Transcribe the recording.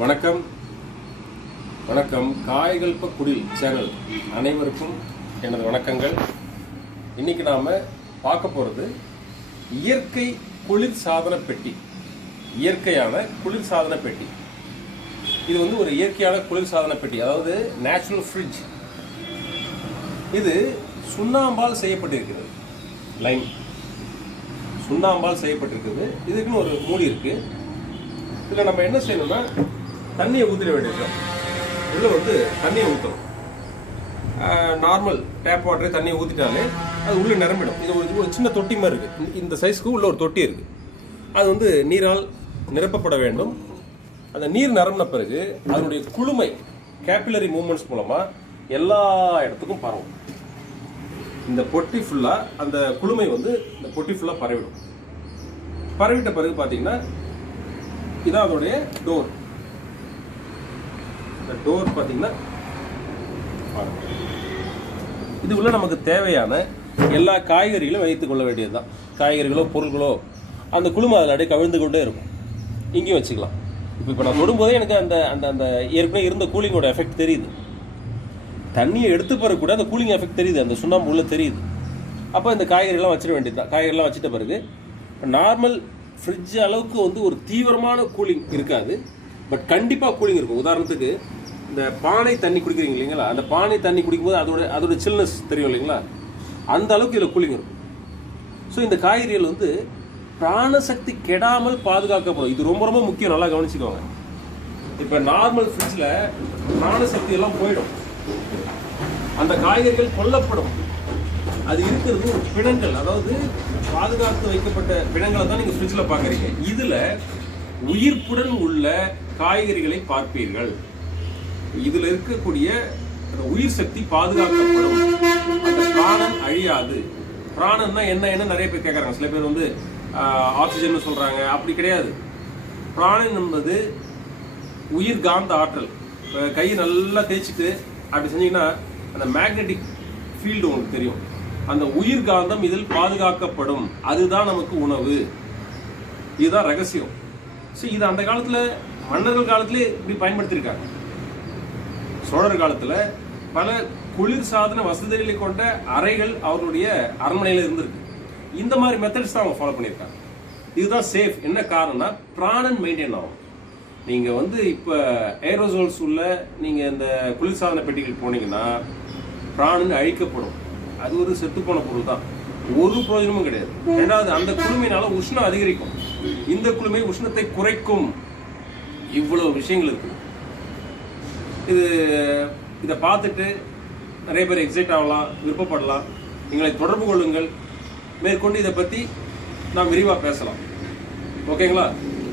வணக்கம் வணக்கம் காய்கல்ப குடில் சேனல் அனைவருக்கும் எனது வணக்கங்கள். இன்னைக்கு நாம பார்க்க போறது இயற்கை குளிர்சாதன பெட்டி. இயற்கையான குளிர்சாதன பெட்டி. இது வந்து ஒரு இயற்கையான குளிர்சாதன பெட்டி, அதாவது நேச்சுரல் ஃப்ரிட்ஜ். இது சுண்ணாம்பால் செய்யப்பட்டிருக்கிறது. லைன் சுண்ணாம்பால் செய்யப்பட்டிருக்குது. இதுக்குன்னு ஒரு மூடி இருக்கு. இதில் நம்ம என்ன செய்யணும்னா தண்ணியை ஊற்றிட வேண்டியது. உள்ள வந்து தண்ணியை ஊற்றணும். நார்மல் டேப் வாட்டரே தண்ணியை ஊற்றிட்டாலே அது உள்ளே நிரம்பிடும். இது ஒரு சின்ன தொட்டி மாதிரி இருக்குது. இந்த சைஸ்க்கு உள்ள ஒரு தொட்டி இருக்குது. அது வந்து நீரால் நிரப்பப்பட வேண்டும். அந்த நீர் நிரம்பின பிறகு அதனுடைய குளுமை கேபிலரி மூவ்மெண்ட்ஸ் மூலமாக எல்லா இடத்துக்கும் பரவும். இந்த பொட்டி ஃபுல்லாக அந்த குளுமை வந்து இந்த பொட்டி ஃபுல்லாக பரவிடும். பரவிட்ட பிறகு பார்த்தீங்கன்னா இதான் அதோடைய டோர். இந்த டோர் பார்த்தீங்கன்னா இது உள்ள நமக்கு தேவையான எல்லா காய்கறிகளும் வைத்துக் கொள்ள வேண்டியது தான். காய்கறிகளோ பொருள்களோ அந்த குளுமை அதில் அப்படியே கவிழ்ந்து கொண்டே இருக்கும். இங்கேயும் வச்சுக்கலாம். இப்போ நான் தொடும்போதே எனக்கு அந்த அந்த அந்த ஏற்கனவே இருந்த கூலிங்கோட எஃபெக்ட் தெரியுது. தண்ணியை எடுத்து பிறகு கூட அந்த கூலிங் எஃபெக்ட் தெரியுது, அந்த சுண்ணாம்பு உள்ள தெரியுது. அப்போ இந்த காய்கறிலாம் வச்சிட வேண்டியது தான். காய்கறிலாம் வச்சிட்ட பிறகு நார்மல் ஃப்ரிட்ஜ் அளவுக்கு வந்து ஒரு தீவிரமான கூலிங் இருக்காது, பட் கண்டிப்பாக கூலிங் இருக்கும். உதாரணத்துக்கு இந்த பானை தண்ணி குடிக்கிறீங்க இல்லைங்களா, அந்த பானை தண்ணி குடிக்கும்போது அதோட சில்னஸ் தெரியும் இல்லைங்களா, அந்த அளவுக்கு இதில் கூலிங் இருக்கும். ஸோ இந்த காய்கறிகள் வந்து பிராணசக்தி கெடாமல் பாதுகாக்கப்படும். இது ரொம்ப ரொம்ப முக்கியம், நல்லா கவனிச்சுக்கோங்க. இப்போ நார்மல் ஃப்ரிட்ஜில் பிராணசக்தி எல்லாம் போயிடும், அந்த காய்கறிகள் கொல்லப்படும். அது இருக்கிறது ஒரு பிணங்கள், அதாவது பாதுகாத்து வைக்கப்பட்ட பிணங்களை தான் நீங்கள் ஃப்ரிட்ஜில் பார்க்குறீங்க. இதில் உயிர்ப்புடன் உள்ள காய்கறிகளை பார்ப்பீர்கள். இதில் இருக்கக்கூடிய உயிர் சக்தி பாதுகாக்கப்படும். அந்த பிராணன் அழியாது. பிராணன்னா என்ன நிறைய பேர் கேட்குறாங்க. சில பேர் வந்து ஆக்சிஜன் சொல்கிறாங்க. அப்படி கிடையாது. பிராணன் என்பது உயிர் காந்த ஆற்றல். கையை நல்லா தேய்ச்சிட்டு அப்படி செஞ்சீங்கன்னா அந்த மேக்னெட்டிக் ஃபீல்டு உங்களுக்கு தெரியும். அந்த உயிர் காந்தம் இதில் பாதுகாக்கப்படும். அதுதான் நமக்கு உணவு. இதுதான் ரகசியம். ஸோ இது அந்த காலத்தில் மன்னர்கள் காலத்திலே இப்படி பயன்படுத்தியிருக்காங்க. சோழர் காலத்தில் பல குளிர்சாதன வசதிகளை கொண்ட அறைகள் அவர்களுடைய அரண்மனையில் இருந்திருக்கு. இந்த மாதிரி மெத்தட்ஸ் தான் அவங்க ஃபாலோ பண்ணியிருக்காங்க. இதுதான் சேஃப். என்ன காரணம்னா பிராணன் மெயின்டைன் ஆகும். நீங்கள் வந்து இப்போ ஏரோசோல்ஸ் உள்ள நீங்கள் இந்த குளிர்சாதன பெட்டிகள் போனீங்கன்னா பிராணன் அழிக்கப்படும். அது ஒரு செத்துப்போன பொருள் தான், ஒரு பிரயோஜனமும் கிடையாது. ரெண்டாவது, அந்த குளுமையினால உஷ்ணம் அதிகரிக்கும். இந்த குளுமை உஷ்ணத்தை குறைக்கும். இவ்வளவு விஷயங்கள் இருக்கு. இதை பார்த்துட்டு நிறைய பேர் எக்ஸைட் ஆகலாம், விருப்பப்படலாம். எங்களை தொடர்பு கொள்ளுங்கள். மேற்கொண்டு இதை பற்றி நாம் விரிவாக பேசலாம். ஓகேங்களா?